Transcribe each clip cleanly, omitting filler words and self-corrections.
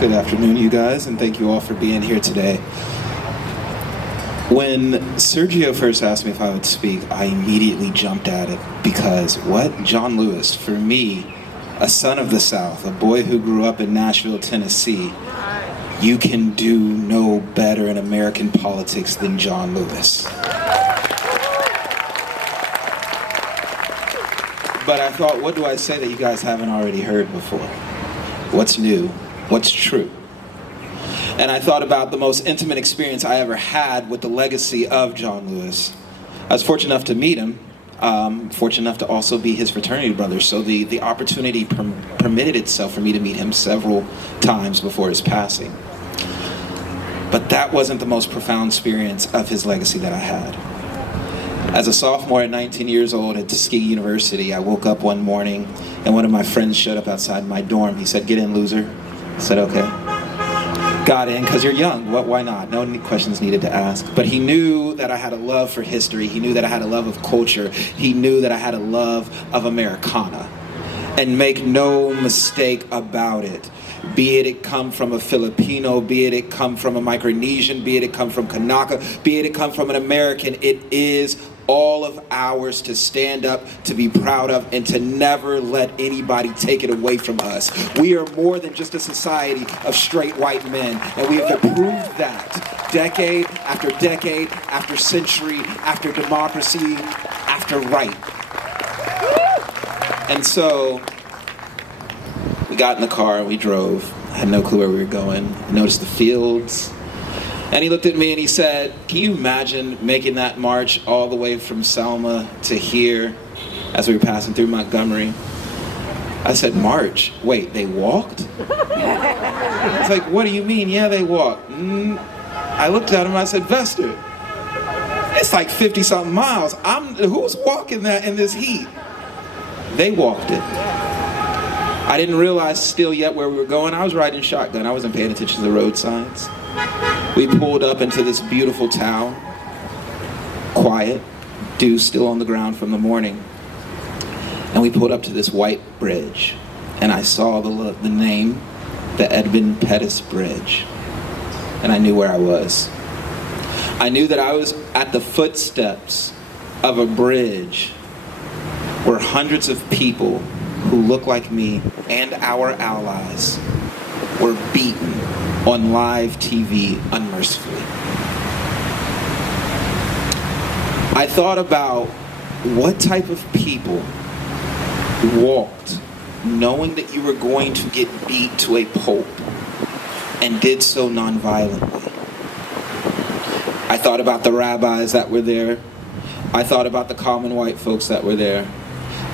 Good afternoon, you guys, and thank you all for being here today. When Sergio first asked me if I would speak, I immediately jumped at it because what? John Lewis, for me, a son of the South, a boy who grew up in Nashville, Tennessee, you can do no better in American politics than John Lewis. But I thought, what do I say that you guys haven't already heard before? What's new? What's true? And I thought about the most intimate experience I ever had with the legacy of John Lewis. I was fortunate enough to meet him, fortunate enough to also be his fraternity brother, so the opportunity permitted itself for me to meet him several times before his passing. But that wasn't the most profound experience of his legacy that I had. As a sophomore at 19 years old at Tuskegee University, I woke up one morning and one of my friends showed up outside my dorm. He said, "Get in, loser." I said, "Okay." Got in, because you're young. Why not? No questions needed to ask. But he knew that I had a love for history. He knew that I had a love of culture. He knew that I had a love of Americana. And make no mistake about it, be it come from a Filipino, be it come from a Micronesian, be it come from Kanaka, be it come from an American, it is all of ours to stand up, to be proud of, and to never let anybody take it away from us. We are more than just a society of straight white men, and we have proved that decade after decade, after century, after democracy, after right. And so, we got in the car and we drove. I had no clue where we were going. I noticed the fields. And he looked at me and he said, "Can you imagine making that march all the way from Selma to here as we were passing through Montgomery?" I said, "March? Wait, they walked?" It's like, "What do you mean?" "Yeah, they walked." I looked at him and I said, "Vester, it's like 50-something miles. Who's walking that in this heat?" They walked it. I didn't realize still yet where we were going. I was riding shotgun. I wasn't paying attention to the road signs. We pulled up into this beautiful town, quiet, dew still on the ground from the morning. And we pulled up to this white bridge, and I saw the name, the Edmund Pettus Bridge, and I knew where I was. I knew that I was at the footsteps of a bridge where hundreds of people who look like me and our allies were beaten on live TV unmercifully. I thought about what type of people walked knowing that you were going to get beat to a pulp and did so nonviolently. I thought about the rabbis that were there. I thought about the common white folks that were there.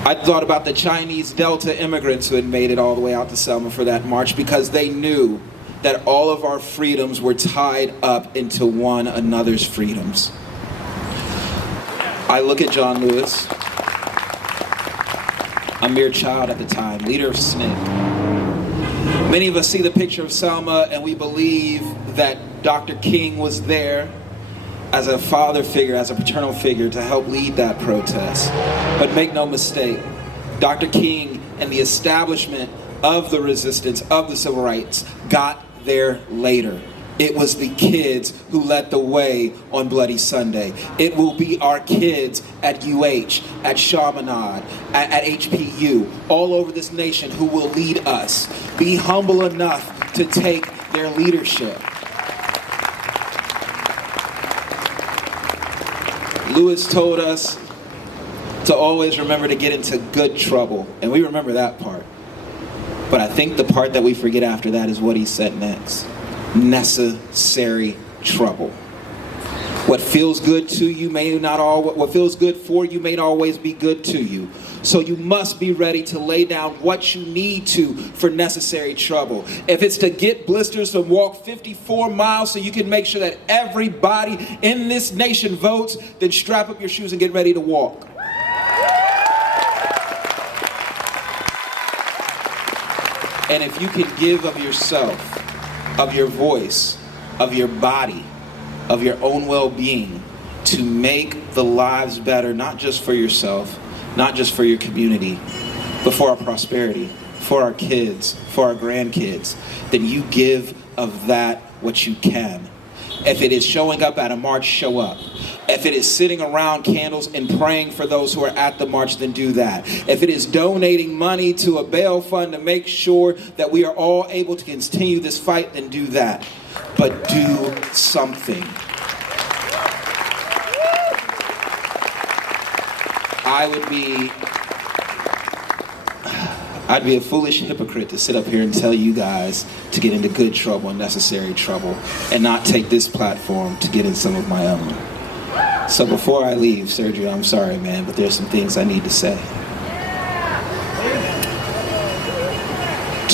I thought about the Chinese Delta immigrants who had made it all the way out to Selma for that march because they knew that all of our freedoms were tied up into one another's freedoms. I look at John Lewis, a mere child at the time, leader of SNCC. Many of us see the picture of Selma and we believe that Dr. King was there as a father figure, as a paternal figure to help lead that protest. But make no mistake, Dr. King and the establishment of the resistance, of the civil rights, got there later. It was the kids who led the way on Bloody Sunday. It will be our kids at UH, at Chaminade, at HPU, all over this nation who will lead us. Be humble enough to take their leadership. Lewis told us to always remember to get into good trouble, and we remember that part. But I think the part that we forget after that is what he said next. Necessary trouble. What feels good to you may not always, what feels good for you may not always be good to you. So you must be ready to lay down what you need to for necessary trouble. If it's to get blisters and walk 54 miles so you can make sure that everybody in this nation votes, then strap up your shoes and get ready to walk. And if you can give of yourself, of your voice, of your body, of your own well-being to make the lives better, not just for yourself, not just for your community, but for our prosperity, for our kids, for our grandkids, then you give of that what you can. If it is showing up at a march, show up. If it is sitting around candles and praying for those who are at the march, then do that. If it is donating money to a bail fund to make sure that we are all able to continue this fight, then do that. But do something. I'd be a foolish hypocrite to sit up here and tell you guys to get into good trouble, unnecessary trouble, and not take this platform to get in some of my own. So before I leave, Sergio, I'm sorry, man, but there's some things I need to say.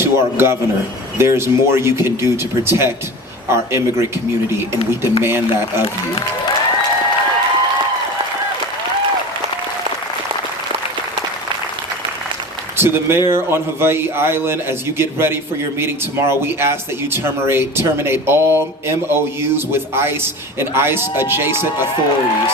To our governor, there is more you can do to protect our immigrant community, and we demand that of you. To the mayor on Hawaii Island, as you get ready for your meeting tomorrow, we ask that you terminate all MOUs with ICE and ICE-adjacent authorities.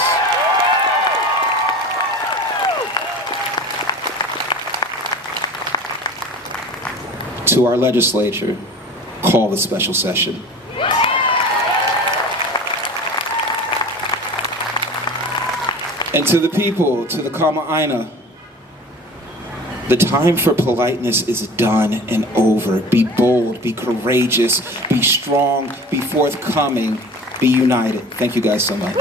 To our legislature, call the special session. And to the people, to the Kama'aina, the time for politeness is done and over. Be bold, be courageous, be strong, be forthcoming, be united. Thank you guys so much.